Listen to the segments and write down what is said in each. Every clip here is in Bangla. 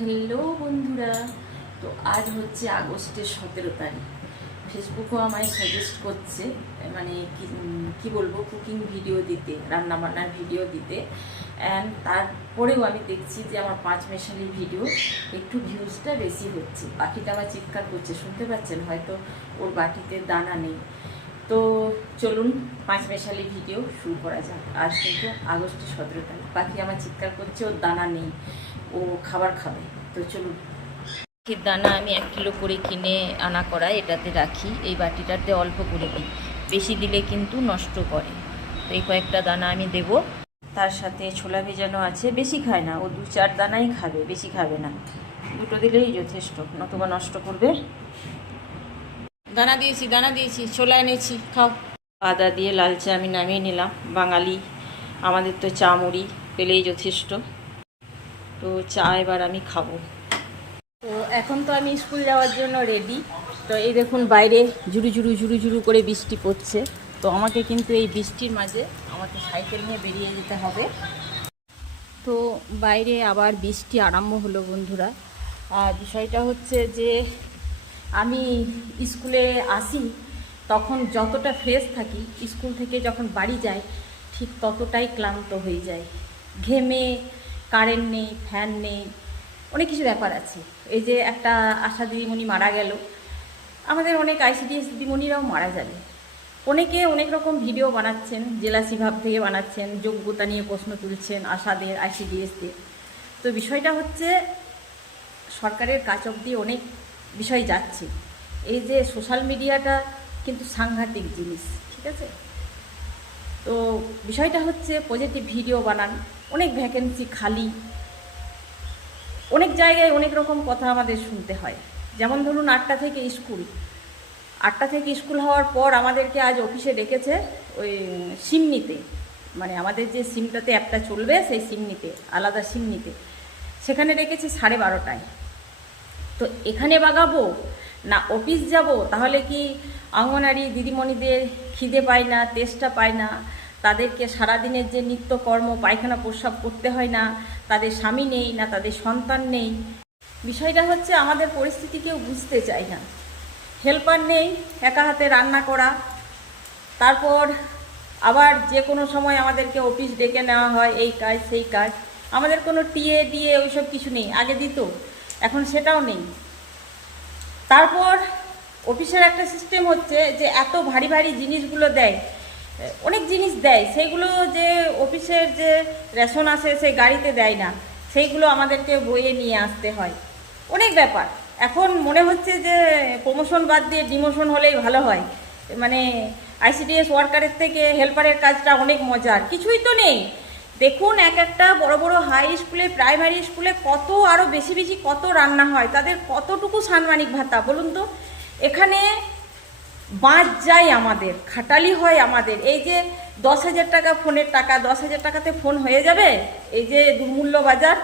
হ্যালো বন্ধুরা, তো আজ হচ্ছে আগস্টের 17 তারিখ। ফেসবুকও আমায় সাজেস্ট করছে, মানে কি বলবো, কুকিং ভিডিও দিতে, রান্নাবান্নার ভিডিও দিতে। অ্যান্ড তারপরেও আমি দেখছি যে আমার 5 মেশালি ভিডিও একটু ভিউজটা বেশি হচ্ছে। পাখিটা আমার চিৎকার করছে, শুনতে পাচ্ছেন হয়তো, ওর বাটিতে দানা নেই। তো চলুন 5 মেশালি ভিডিও শুরু করা যাক। আজ কিন্তু আগস্টের 17 তারিখ, পাখি আমার চিৎকার করছে, ওর দানা নেই, ও খাবার খাবে। তো চলুন, পাখির দানা আমি 1 কিলো করে কিনে আনা করা এটাতে রাখি, এই বাটিটাতে অল্প করে দিই, বেশি দিলে কিন্তু নষ্ট করে। তো এই কয়েকটা দানা আমি দেব। তার সাথে ছোলা ভেজানো আছে, বেশি খায় না, ও 2-4 দানাই খাবে, বেশি খাবে না, 2টো দিলেই যথেষ্ট, নতুবা নষ্ট করবে। দানা দিয়েছি, ছোলা এনেছি, খাও। আদা দিয়ে লাল চা আমি নামিয়ে নিলাম, বাঙালি আমাদের তো চা মুড়ি পেলেই যথেষ্ট। তো চা এবার আমি খাবো। তো এখন তো আমি স্কুল যাওয়ার জন্য রেডি। তো এই দেখুন বাইরে ঝুরু ঝুরু করে বৃষ্টি পড়ছে। তো আমাকে কিন্তু এই বৃষ্টির মাঝে আমাকে সাইকেল নিয়ে বেরিয়ে যেতে হবে। তো বাইরে আবার বৃষ্টি আরম্ভ হলো বন্ধুরা। আর বিষয়টা হচ্ছে যে আমি স্কুলে আসি তখন যতটা ফ্রেশ থাকি, স্কুল থেকে যখন বাড়ি যাই ঠিক ততটাই ক্লান্ত হয়ে যায়। ঘেমে, কারেন্ট নেই, ফ্যান নেই, অনেক কিছু ব্যাপার আছে। এই যে একটা আশা দিদিমণি মারা গেল, আমাদের অনেক আইসিডিএস দিদিমণিরাও মারা যাবে। অনেকে অনেক রকম ভিডিও বানাচ্ছেন, জেলাসি ভাব থেকে বানাচ্ছেন, যোগ্যতা নিয়ে প্রশ্ন তুলছেন আশাদের, আইসিডিএসদের। তো বিষয়টা হচ্ছে সরকারের কাছ অবধি অনেক বিষয় যাচ্ছে। এই যে সোশ্যাল মিডিয়াটা কিন্তু সাংঘাতিক জিনিস, ঠিক আছে? তো বিষয়টা হচ্ছে পজিটিভ ভিডিও বানান, অনেক ভ্যাকেন্সি খালি, অনেক জায়গায় অনেক রকম কথা আমাদের শুনতে হয়। যেমন ধরুন 8টা থেকে স্কুল, 8টা থেকে স্কুল হওয়ার পর আমাদেরকে আজ অফিসে ডেকেছে ওই সিম নিতে, মানে আমাদের যে সিমটাতে অ্যাপটা চলবে সেই সিম নিতে, আলাদা সিম নিতে। সেখানে ডেকেছে 12:30টায়। তো এখানে বাগাবো না অফিস যাব? তাহলে কি অঙ্গনারী দিদিমণিদের খিদে পায় না, তেষ্টা পায় না? তাদেরকে সারাদিনের যে নিত্যকর্ম, পায়খানা প্রস্রাব করতে হয় না? তাদের স্বামী নেই না, তাদের সন্তান নেই? বিষয়টা হচ্ছে আমাদের পরিস্থিতি কেউ বুঝতে চায় না। হেল্পার নেই, একা হাতে রান্না করা। তারপর আবার যে কোনো সময় আমাদেরকে অফিস ডেকে নেওয়া হয়, এই কাজ সেই কাজ। আমাদের কোনো টিএ ডিএ ওইসব কিছু নেই, আগে দিত, এখন সেটাও নেই। তারপর অফিসের একটা সিস্টেম হচ্ছে যে এত ভারী ভারী জিনিসগুলো দেয়, অনেক জিনিস দেয়, সেইগুলো যে অফিসের যে রেশন আসে সেই গাড়িতে দেয় না, সেইগুলো আমাদেরকে বয়ে নিয়ে আসতে হয়। অনেক ব্যাপার। এখন মনে হচ্ছে যে প্রমোশন বাদ দিয়ে ডিমোশন হলেই ভালো হয়, মানে আইসিডিএস ওয়ার্কারের থেকে হেল্পারের কাজটা অনেক মজার। কিছুই তো নেই। দেখুন এক একটা বড় বড় হাই স্কুলে, প্রাইমারি স্কুলে কত আরও বেশি বেশি কত রান্না হয়, তাদের কতটুকু সাম্মানিক ভাতা বলুন তো? এখানে বাঁচ যায় আমাদের, খাটালি হয় আমাদের। এই যে 10,000 টাকা ফোনের টাকা, 10,000 টাকাতে ফোন হয়ে যাবে, এই যে দুর্মূল্য বাজার,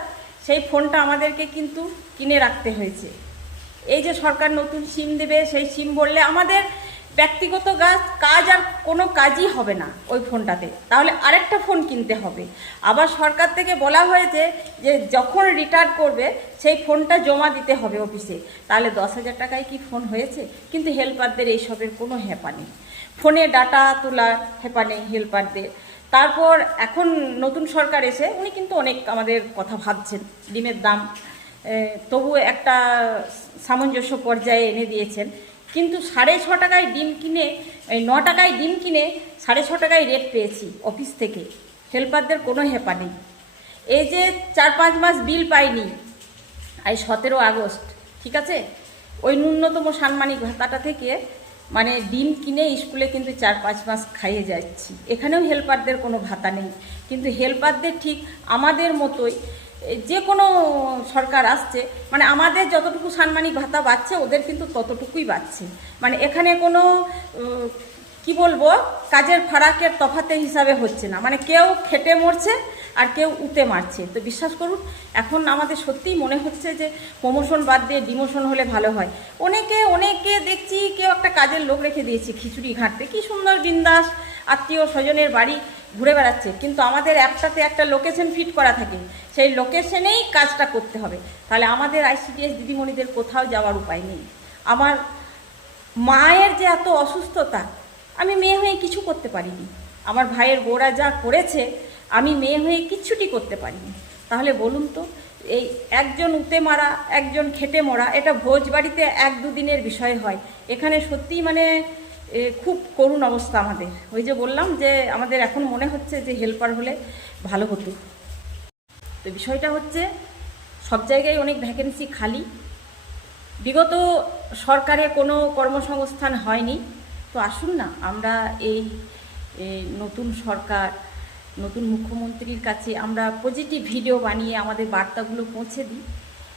সেই ফোনটা আমাদেরকে কিন্তু কিনে রাখতে হয়েছে। এই যে সরকার নতুন সিম দেবে, সেই সিম বললে আমাদের ব্যক্তিগত কাজ আর কোনো কাজই হবে না ওই ফোনটাতে, তাহলে আরেকটা ফোন কিনতে হবে। আবার সরকার থেকে বলা হয়েছে যে যখন রিটায়ার করবে সেই ফোনটা জমা দিতে হবে অফিসে। তাহলে 10,000 টাকায় কি ফোন হয়েছে? কিন্তু হেল্পারদের এইসবের কোনো হেপা নেই, ফোনে ডাটা তোলার হেপা নেই হেল্পারদের। তারপর এখন নতুন সরকার এসে উনি কিন্তু অনেক আমাদের কথা ভাবছেন, ডিমের দাম তবু একটা সামঞ্জস্য পর্যায়ে এনে দিয়েছেন। কিন্তু 6.5 টাকায় ডিম কিনে, 9 টাকায় ডিম কিনে 6.5 টাকায় রেট পেয়েছি অফিস থেকে। হেল্পারদের কোনো হেপা নেই। এই যে 4-5 মাস বিল পাইনি, এই 17 আগস্ট, ঠিক আছে, ওই ন্যূনতম সাম্মানিক ভাতাটা থেকে মানে ডিম কিনে স্কুলে কিন্তু 4-5 মাস খাইয়ে যাচ্ছি। এখানেও হেল্পারদের কোনো ভাতা নেই। কিন্তু হেল্পারদের ঠিক আমাদের মতোই যে কোনো সরকার আসছে, মানে আমাদের যতটুকু সাম্মানিক ভাতা বাড়ছে ওদের কিন্তু ততটুকুই বাড়ছে। মানে এখানে কোনো কি বলবো, কাজের ফারাকের তফাতে হিসাবে হচ্ছে না, মানে কেউ খেটে মরছে আর কেউ উতে মারছে। তো বিশ্বাস করুন এখন আমাদের সত্যিই মনে হচ্ছে যে প্রমোশন বাদ দিয়ে ডিমোশন হলে ভালো হয়। অনেকে দেখছি কেউ একটা কাজের লোক রেখে দিয়েছে খিচুড়ি ঘাঁটতে, কি সুন্দর বিন্দাস, আত্মীয় স্বজনের বাড়ি ঘুরে বেড়াচ্ছে, কিন্তু আমাদের অ্যাপটাতে একটা লোকেশন ফিট করা থাকে, সেই লোকেশনেই কাজটা করতে হবে। তাহলে আমাদের আইসিডিএস দিদিমণিদের কোথাও যাওয়ার উপায় নেই। আমার মায়ের যে এত অসুস্থতা, আমি মেয়ে হয়ে কিছু করতে পারিনি। আমার ভাইয়ের বউরা যা করেছে, আমি মেয়ে হয়ে কিচ্ছুটি করতে পারিনি। তাহলে বলুন তো, এই একজন উতে মারা, একজন খেটে মরা, এটা ভোজবাড়িতে 1-2 দিনের বিষয় হয়। এখানে সত্যিই মানে খুব করুণ অবস্থা আমাদের। ওই যে বললাম যে আমাদের এখন মনে হচ্ছে যে হেল্পার হলে ভালো হতো। তো বিষয়টা হচ্ছে সব জায়গায় অনেক ভ্যাকেন্সি খালি, বিগত সরকারে কোনো কর্মসংস্থান হয়নি। তো আসুন না, আমরা এই নতুন সরকার, নতুন মুখ্যমন্ত্রীর কাছে আমরা পজিটিভ ভিডিও বানিয়ে আমাদের বার্তাগুলো পৌঁছে দিই।